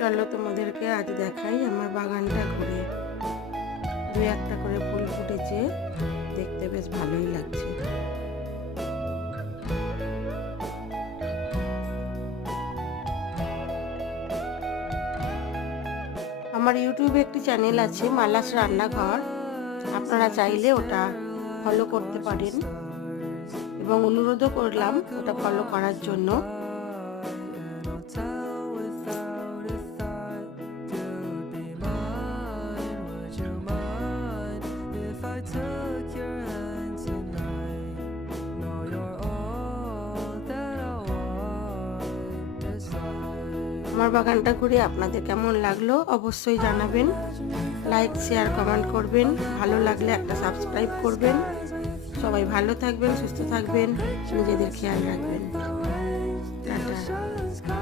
চলো তোমাদেরকে আজ দেখাই আমার বাগানটা ঘুরে। দু একটা করে ফুল ফুটেছে, দেখতে বেশ ভালোই লাগছে। আমার ইউটিউবে একটি চ্যানেল আছে, মালাস রান্নাঘর। আপনারা চাইলে ওটা ফলো করতে পারেন এবং অনুরোধও করলাম ওটা ফলো করার জন্য। আমার বাগানটা ঘুরে আপনাদের কেমন লাগলো অবশ্যই জানাবেন। লাইক, শেয়ার, কমেন্ট করবেন। ভালো লাগলে একটা সাবস্ক্রাইব করবেন। সবাই ভালো থাকবেন, সুস্থ থাকবেন, নিজেদের খেয়াল রাখবেন।